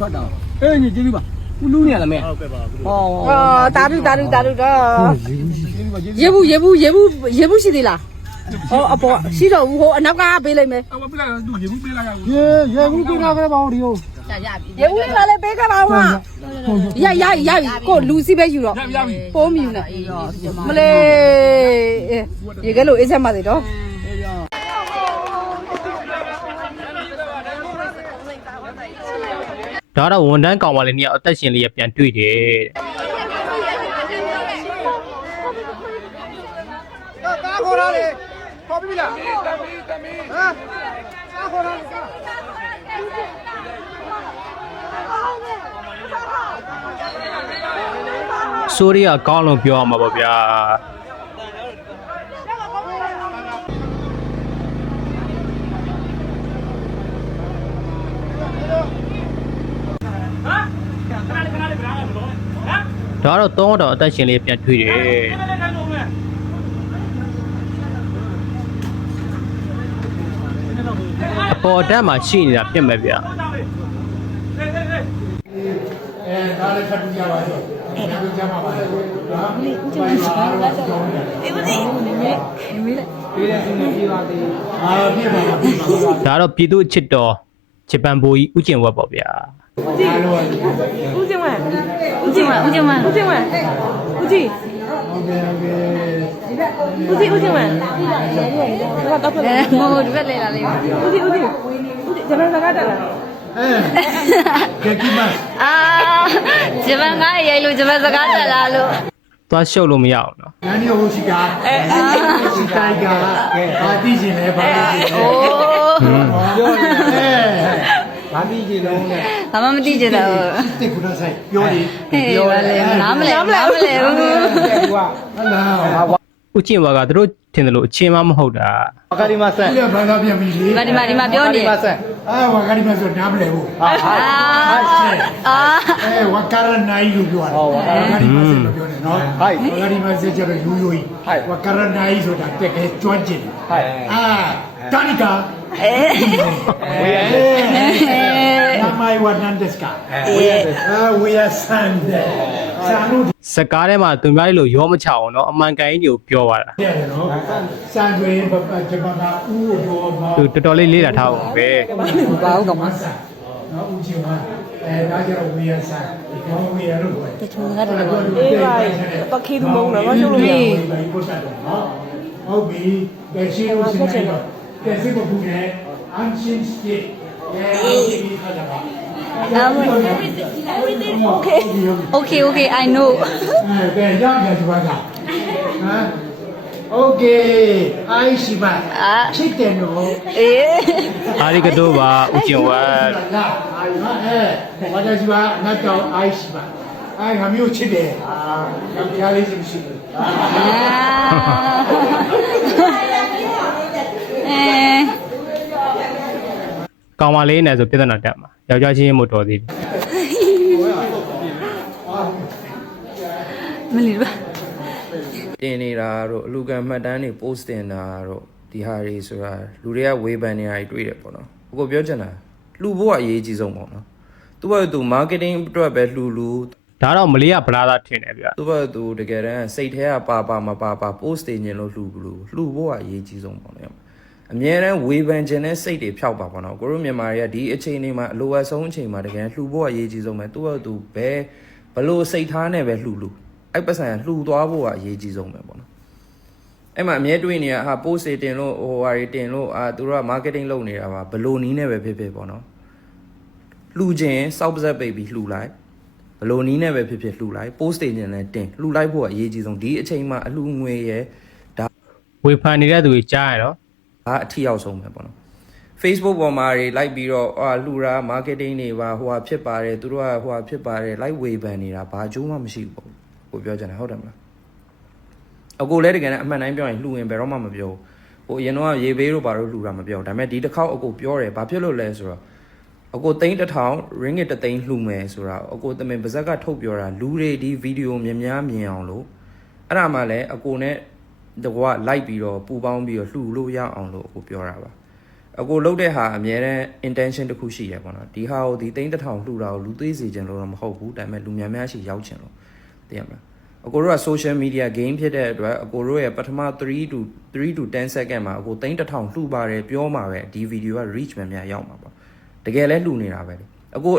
ထွက်တာအေးညီကျေးဇူးပါဦးလူးနေရလားမဲဟုတ်ကဲ့ပါဘူးဟောအော်တာတူတာတူတာတူတော့ကျေးဇူးပါကျေးဇူးရေဘူးရေဘူးရေဘူးရေဘူးရှိသေးလားဟောအပေါ်ရှိတော့ဘူးဟိုအနောက်ကပေးလိုက်မယ်အဝပြလိုက်တော့ရေဘူးပေးလိုက်ရဘူးရေရေဘူးပြတာခဲ့ပါဦးဒီဟုတ်ရေဘူးကလည်းပေးခဲ့ပါဦးမရရရရကိုလူစီပဲယူတော့ရပြီရပြီပိုးမြူနေမလေးရေကလို့အေးဆက်မှသေးတော့ ဒါတော့ဝန်တန်းကောင်မလေးနှစ်ယောက်အသက်ရှင်လေးရပြန်တွေ့တယ်တဲ့ကားခေါ်လာလေခေါ်ပြီလားတမီတမီဟမ်ကားခေါ်လာလေကားဆိုရီကကောင်းလို့ပြောရမှာပေါ့ဗျာ ဒါတော့သုံးတော့အသက်ရှင်လေးပြန်တွေ့တယ်အပေါ်တက်မှာရှိနေတာပြစ်မဲ့ဗျာအဲဒါလည်းထပ်ပြီးကြပါစို့အဲဒါလည်းကြမှာပါနော်လေဦးကျော်စကားတော့ကြောင်းတယ်အေးမသိနေမေးမေးလိုက်ပြေးတဲ့သူနဲ့ပြေးပါသေးအာပြေးပါပါပြေးပါပါဒါတော့ပြည်သူ့အချစ်တော်ဂျပန်ဘိုးကြီးဥကျင်ဝတ်ပေါ့ဗျာအားလုံး ဦးကျင်ဝမ်ဦးကျင်ဝမ်ဦးကျင်ဝမ်ဦးကျင်ဝမ်ဦးကြီးဟုတ်ကဲ့ဟုတ်ကဲ့ဦးကြီးဦးကျင်ဝမ်တော့တော့အဲမို့ဒီဘက်လေလာလေးဦးကြီးဦးကြီးဦးကြီးဂျပန်စကားတက်လာအဲကဲကိမတ်အာဂျပန်ကားရိုက်လို့ဂျပန်စကားတက်လာလို့သွားရှုပ်လို့မရအောင်နော်နာနီဟိုရှိကာအဲရှိတိုင်းကကဲဘာသိရှင်လဲဘာသိရှင်လဲအိုးပြောနေအဲ ဘာသိရှင်လုံးနဲ့ဘာမှမသိကြတော့တိတ်ခုနဆိုင်ပြောဒီဟေးဘာလဲနားမလဲနားမလဲဘူးကဲကွာဟလာဥကျင်ဝတ်ကသူတို့ထင်တယ်လို့အချင်းမမဟုတ်တာဝကာဒီမဆန်ဒီဘာသာပြန်ပြီလေဒီမှာဒီမှာဒီမှာပြောနေအာဝကာဒီမဆိုနားမလဲဘူးအာအာအာအဲဝကာရနိုင်လို့ပြောတာဝကာဒီမဆိုလို့ပြောတယ်နော်ဟိုက်ဝကာဒီမဆိုကျတော့ယူယူကြီးဝကာရနိုင်ဆိုတာတက်ခဲကျွမ်းကျင်ဟိုက်အာတာနီကာအဲဝေးနာ မိုင်ဝနန်ဒက်စကာအာဝေးဆန်တယ်ဆန်လို့စကားထဲမှာသူများလေးလို့ရောမချအောင်နော်အမှန်ကန်ကြီးကိုပြောသွားတာရတယ်နော်စံတွေပပဂျပန်ကဦးတော်မှာသူတော်တော်လေးလေးလာထားအောင်ပဲဘာဟုတ်ကမနော်ဦးချင်ပါအဲဒါကြတော့ဝေးဆန်ဒီကောင်ဝေးရလို့ပြောတယ်တချို့ကတော့အေးပါပခေသူမုံတော့ရှုပ်လို့ရဟုတ်ပြီကဲရှိလို့ရှိနေတော့ကဲစိတ်မပူနဲ့အန်ရှင်းစကေအဲအန်ရှင်းခါကြပါ Um, okay, okay, okay, I know. Okay, I see my chicken. Eh. Arigato wa uchiwa. Eh, watashi wa nata wa I see my. 哎，俺没有吃的，俺们家里是吃的。哎。 ကျင်ဝတ်လာအိုင်ဟာအဲဘာသာရှိပါငါတောင်းအိုင်ရှိပါအိုင်ငါမျိုးချစ်တယ်အာယောက်ျားလေးရှိဘူးအာအဲကောင်မလေးနဲ့ဆိုပြဿနာတက်မှာယောက်ျားချင်းချင်းမို့တော်သေးတယ်မလီပါတင်နေတာတို့အလူကံမှတ်တမ်းတွေ post တင်တာတို့ဒီဟာတွေဆိုတာလူတွေကဝေဖန်နေတာတွေတွေ့တယ်ပေါ့နော်။ကိုပြောချင်တာလှူဖို့ကအရေးကြီးဆုံးပေါ့နော်။သူ့ဘက်သူ marketing အတွက်ပဲလှူလှူဒါတော့မလေးကဗလာသာထင်တယ်ဗျသူ့ဘက်သူတကယ်တမ်းစိတ်ထဲကပါပါမပါပါ post တင်ခြင်းလို့လှူလှူလှူဖို့ကအရေးကြီးဆုံးပေါ့နော်။ အမြဲတမ်းဝေဖန်ခြင်းနဲ့စိတ်တွေဖျောက်ပါပေါ့နော်။ကိုတို့မြန်မာတွေကဒီအချိန်လေးမှာအလိုအဆုံးအချိန်မှာတကယ်လှူဖို့ကအရေးကြီးဆုံးပဲသူ့ဘက်သူဘယ်ဘလို့စိတ်ထားနဲ့ပဲလှူလှူအဲ့ပတ်စံကလှူသွားဖို့ကအရေးကြီးဆုံးပဲပေါ့နော်အဲ့မှာအမြဲတွေ့နေရဟာ post တွေတင်လို့ဟိုဟာတွေတင်လို့အာသူတို့က marketing လုပ်နေတာပါဘလိုနီးနဲ့ပဲဖြစ်ဖြစ်ပေါ့နော်လှူခြင်းစောက်ပါဇက်ပိတ်ပြီးလှူလိုက်ဘလိုနီးနဲ့ပဲဖြစ်ဖြစ်လှူလိုက် post တွေတင်လည်းတင်လှူလိုက်ဖို့ကအရေးကြီးဆုံးဒီအချိန်မှာအလှူငွေရဲ့ဒါဝေဖန်နေတဲ့သူတွေကြားရတော့ ဒါအထီရောက်ဆုံးပဲပေါ့နော် Facebook ပေါ်မှာတွေလိုက်ပြီးတော့ဟာလှူတာ marketing တွေပါဟိုဟာဖြစ်ပါတယ်သူတို့ကဟိုဟာဖြစ်ပါတယ် like ဝေဖန်နေတာဘာအကျိုးမှမရှိဘူးပေါ့ကိုပြောချင်တယ်ဟုတ်တယ်မလားအကိုလည်းတကယ်နဲ့အမှန်တိုင်းပြောရင်လှူရင်ဘယ်တော့မှမပြောဘူးဟိုအရင်တော့ရေဘေးတို့ဘာလို့လှူတာမပြောဘူးဒါပေမဲ့ဒီတစ်ခေါက်အကိုပြောတယ်ဘာဖြစ်လို့လဲဆိုတော့အကိုသိန်းတစ်ထောင် ringgit တစ်သိန်းလှူမယ်ဆိုတာအကိုတမင်ပါဇက်ကထုတ်ပြောတာလူတွေဒီဗီဒီယိုများများမြင်အောင်လို့အဲ့ဒါမှလည်းအကိုနဲ့ တကွာလိုက်ပြီးတော့ပူပေါင်းပြီးတော့လှူလို့ရအောင်လို့အကိုပြောတာပါအကိုလှုပ်တဲ့ဟာအများနဲ့ intention တစ်ခုရှိရပေါ့နော်ဒီဟာကိုဒီသိန်းတစ်ထောင်လှူတာကိုလူသေးစေခြင်းလို့တော့မဟုတ်ဘူးဒါပေမဲ့လူများများရှိရောက်ခြင်းလို့သိရမလားအကိုတို့က social media game ဖြစ်တဲ့အတွက်အကိုတို့ရဲ့ပထမ3 to 3 to 10 second မှာအကိုသိန်းတစ်ထောင်လှူပါတယ်ပြောမှာပဲဒီ video က reach များများရောက်မှာပေါ့တကယ်လဲလှူနေတာပဲလေအကို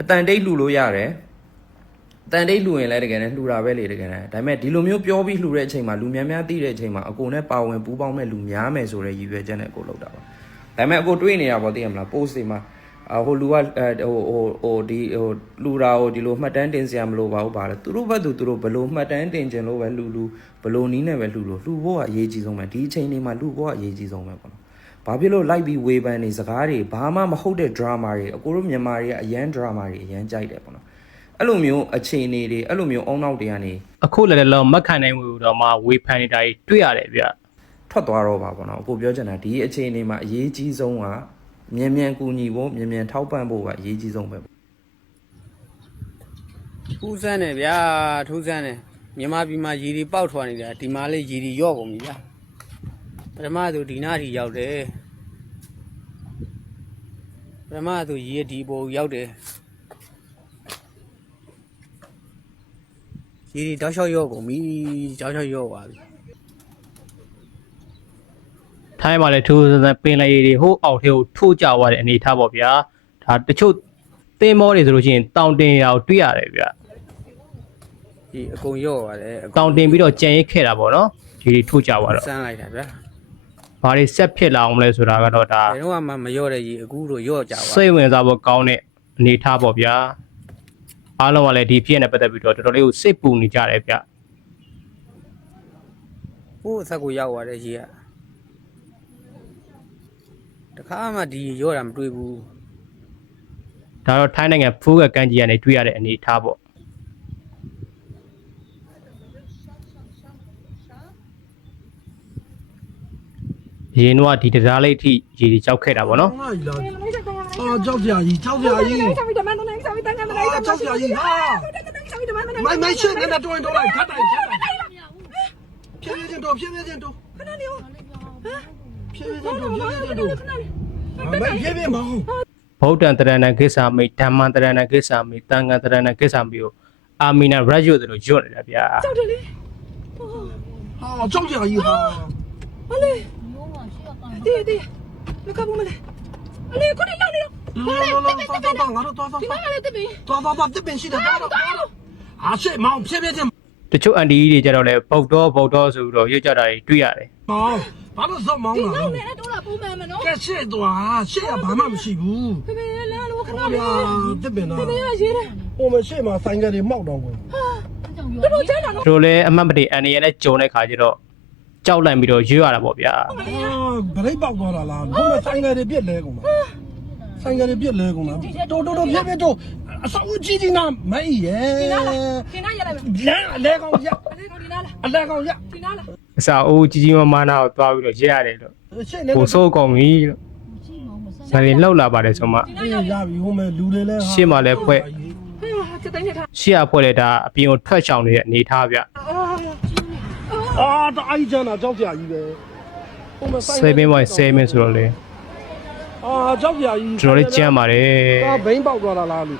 အတန်တိတ်လှူလို့ရတယ် တန်တိတ်လှူရင်လည်းတကယ်နဲ့လှူတာပဲလေတကယ်နဲ့ဒါပေမဲ့ဒီလိုမျိုးပြောပြီးလှူတဲ့အချိန်မှာလူများများသိတဲ့အချိန်မှာအကိုနဲ့ပါဝင်ပူးပေါင်းမဲ့လူများမယ်ဆိုတဲ့ရည်ရွယ်ချက်နဲ့အကိုလုပ်တာပါဒါပေမဲ့အကိုတွေးနေတာပေါ့သိရမလား post တွေမှာအဟိုလူကအဲဟိုဟိုဟိုဒီဟိုလူတာဟိုဒီလိုမှတ်တမ်းတင်စရာမလိုပါဘူးပါလေသူတို့ဘက်သူသူတို့ဘလို့မှတ်တမ်းတင်ခြင်းလို့ပဲလူလူဘလို့နီးနဲ့ပဲလူလူလူဖို့ကအရေးကြီးဆုံးပဲဒီအချိန်လေးမှာလူဖို့ကအရေးကြီးဆုံးပဲပေါ့နော်ဘာဖြစ်လို့လိုက်ပြီးဝေဖန်နေစကားတွေဘာမှမဟုတ်တဲ့ drama တွေအကိုတို့မြန်မာတွေကအရန် drama တွေအရန်ကြိုက်တယ်ပေါ့နော် အဲ့လိုမျိုးအခြေအနေတွေအဲ့လိုမျိုးအုံနောက်တွေကနေအခုလည်းလည်းမက်ခံနိုင်ဘူးတော့မှဝေဖန်နေတာကြီးတွေ့ရတယ်ဗျထွက်သွားတော့ပါပေါ့နော်အခုပြောချင်တာဒီအခြေအနေမှာအရေးကြီးဆုံးကမြန်မြန်ကူညီဖို့မြန်မြန်ထောက်ပံ့ဖို့ကအရေးကြီးဆုံးပဲထူးဆန်းတယ်ဗျာထူးဆန်းတယ်မြန်မာပြည်မှာရည်ဒီပေါက်ထွာနေတာဒီမှာလေးရည်ဒီရော့ကုန်ပြီဗျာပထမသူဒီနားထီရောက်တယ်ပထမသူရည်ဒီပေါ်ရောက်တယ် ရည်ဒီတောက်လျှောက်ရော့ကုန်ပြီတောက်လျှောက်ရော့သွားပြီထိုင်းမှာလည်းထိုးစမ်းပင်လယ်ရည်တွေဟိုးအောက်ထဲကိုထိုးကြသွားတဲ့အနေထားပေါ့ဗျာဒါတချို့သင်းမောတွေဆိုလို့ရှိရင်တောင်တင်ရာကိုတွေ့ရတယ်ဗျဒီအကုန်ရော့သွားတယ်အကုန်တောင်တင်ပြီးတော့ကြံရိတ်ခဲ့တာပေါ့နော်ဒီတွေထိုးကြသွားတော့စမ်းလိုက်တာဗျာဘာတွေဆက်ဖြစ်လာအောင်မလဲဆိုတာကတော့ဒါဘယ်တော့မှမရော့တဲ့ရည်အခုတော့ရော့ကြသွားစိတ်ဝင်စားဖို့ကောင်းတဲ့အနေထားပေါ့ဗျာ အားလုံးကလည်းဒီဖြစ်ရတဲ့ပတ်သက်ပြီးတော့တော်တော်လေးကိုစိတ်ပူနေကြတယ်ဗျဟိုအဆက်ကိုရောက်သွားတဲ့ရည်ကတခါမှဒီရော့တာမတွေ့ဘူးဒါတော့ထိုင်းနိုင်ငံဖူးကကန်ကြီးကနေတွေ့ရတဲ့အနေအထားပေါ့ရင်းတော့ဒီတရားလေးအထိရေတွေကြောက်ခဲ့တာပေါ့နော်ငါကြီးလားအာကြောက်ကြကြီးကြောက်ကြကြီး 下面怎么弄的？下面当干的？ အာကြောက်ကြကြီးဟာ 下面怎么弄的？ မိုင်းမိုင်းရှင်းနေတာတွင်တော့လိုက်ခတ်တိုင်ခတ်တိုင်ဖြည်းဖြည်းချင်းတော့ဖြည်းဖြည်းချင်းတော့ 看到没有？ ဖြည်းဖြည်းချင်းတော့ဖြည်းဖြည်းချင်းတော့ 看到没？ မိုင်းဖြည်းဖြည်းမအောင် ဗုဒ္ဓံတရဏံကိစ္ဆာမိဓမ္မံတရဏံကိစ္ဆာမိသံဃံတရဏံကိစ္ဆာမိကိုအာမီနာရတ်ရွတ်တယ်လို့ညွတ်နေတာဗျာ 到这里。 ဟာကြောက်ကြကြီးဟာ 阿嘞，对对，那干部们嘞？阿嘞，快点让你， လောလောလော သွားသွားငါတို့သွားသွားဒီမှာလည်းတစ်ပင်သွားသွားသွားတစ်ပင်ရှိတယ်သွားတော့အားရှိမောင်ဖြည့်ဖြည့်ချင်းတချို့အန်တီကြီးတွေကြတော့လေပုတ်တော့ပုတ်တော့ဆိုပြီးတော့ရွတ်ကြတာတွေတွေ့ရတယ်မောင်ဘာလို့ဇော့မောင်းလာလဲတော့လာပုံမှန်မနော်ကဲရှေ့သွားရှေ့ကဘာမှမရှိဘူးဖေဖေလာလို့ခဏလေးတစ်ပင်တော့ဖေဖေကရေးတယ်ဟိုမရှေ့မှာဆိုင်ကယ်တွေမောက်တော့ကိုတော်တော်ကျန်တာနော်တို့လည်းအမှတ်မတည်အန်တီရဲ့နဲ့ဂျုံတဲ့ခါကျတော့ကြောက်လန့်ပြီးတော့ရွတ်ရတာပေါ့ဗျာဘလိတ်ပေါက်သွားတာလားဘုမဆိုင်ကယ်တွေပြက်လဲကုန်ပါ ဆိုင်ကလေးပြက်လဲကုန်လားတော်တော်တော်ပြက်ပြက်တော့အဆောက်အဦကြီးကြီးနာမအီရဲ့ဒီနားလားဒီနားရလိုက်မယ်လမ်းအလဲကောင်ရအလဲကောင်ဒီနားလားအလဲကောင်ရဒီနားလားအစာအိုးကြီးကြီးမားမားနာကိုတွားပြီးတော့ရက်ရတယ်လို့ရှင်းနေကိုစိုးကုန်ပြီလို့ဆန်ရင်လောက်လာပါတယ်ဆိုမှရပြီဟိုမဲ့လူတွေလဲရှင်းမှလဲဖွဲ့ရှေ့အဖွဲလဲဒါအပြင်ကိုထွက်ချောင်နေတဲ့အနေထားဗျအာတအားကြီးကျန်တာကြောက်ကြကြီးပဲဟိုမဲ့ဆိုင်ဆယ်မင်းဝိုင်ဆယ်မင်းဆိုတော့လေ အာကြောက်ကြကြီးကျွန်တော်လေးကြမ်းပါတယ်အာဘိန်းပေါက်သွားတာလားလူ